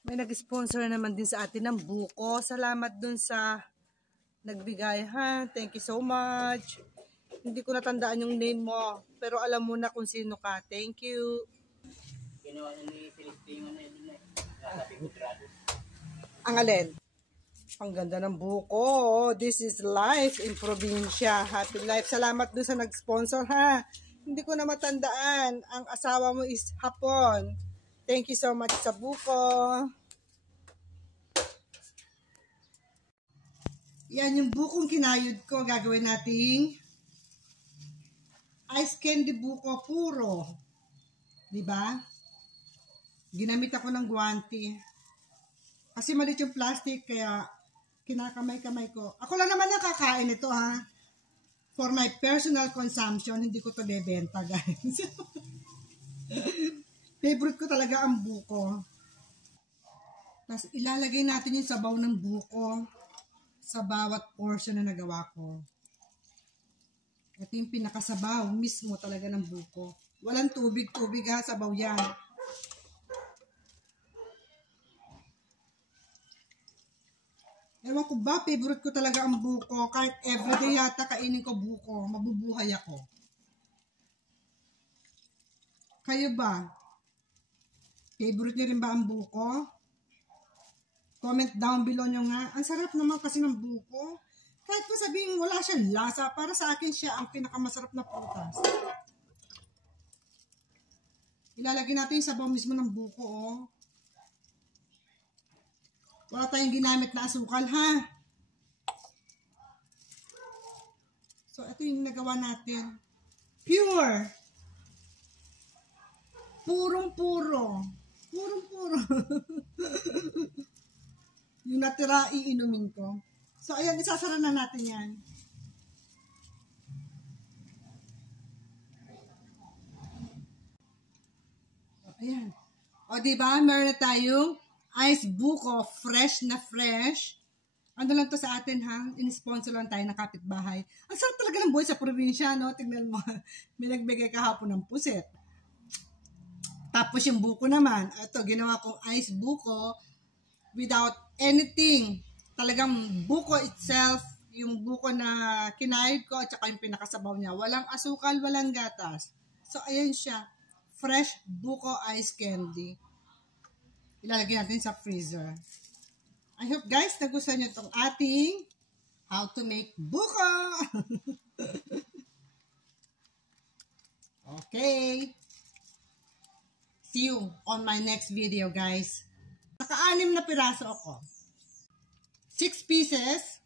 May nag-sponsor naman din sa atin ng buko. Salamat dun sa nagbigay, ha. Thank you so much. Hindi ko natandaan yung name mo, pero alam mo na kung sino ka. Thank you. Ginawa niya ni Celestine na yun eh. Ang alin? Ang ganda ng buko. This is life in probinsya. Happy life. Salamat dun sa nag-sponsor, ha. Hindi ko na matandaan. Ang asawa mo is Hapon. Thank you so much sa buko. Yan yung bukong kinayod ko. Gagawin nating ice candy buko puro. Diba? Ginamit ako ng guwanti. Kasi maliit yung plastic, kaya kinakamay-kamay ko. Ako lang naman nakakain ito, ha. For my personal consumption, hindi ko to bebenta, guys. Favorite ko talaga ang buko. Tapos ilalagay natin yung sabaw ng buko sa bawat portion na nagawa ko. Ito yung pinakasabaw mismo talaga ng buko. Walang tubig-tubig, ha, sabaw yan. Ewan ko ba, favorite ko talaga ang buko. Kahit everyday yata kainin ko buko, mabubuhay ako. Kayo ba? Favorite niyo rin ba ang buko? Comment down below nyo nga. Ang sarap naman kasi ng buko. Kahit ko sabihin wala siyang lasa, para sa akin siya ang pinakamasarap na prutas. Ilalagay natin yung sabaw mismo ng buko, oh. Wala tayong ginamit na asukal, ha? So, ito yung nagawa natin. Pure. Purong-puro. Purong-puro. Yung natira, iinumin ko. So, ayan, isasara na natin yan. Ayan. O, diba? Meron na tayong ice buko, fresh na fresh. Ano lang to sa atin, ha? In-sponsor lang tayo ng kapitbahay. Ang sarap talaga ng buhay sa probinsya, no? Tignan mo, may nagbigay kahapon ng puset. Tapos yung buko naman, ito, ginawa kong ice buko without anything. Talagang buko itself, yung buko na kinayod ko, at saka yung pinakasabaw niya. Walang asukal, walang gatas. So, ayan siya. Fresh buko ice candy. Ilalagay natin sa freezer. I hope guys nagustuhan nyo itong ating how to make buko. Okay. See you on my next video, guys. Naka-6 na piraso ako. 6 pieces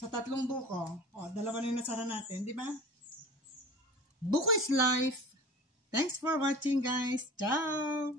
sa 3 buko. O, 2 na yung nasara natin, di ba? Buko is life. Thanks for watching, guys. Ciao!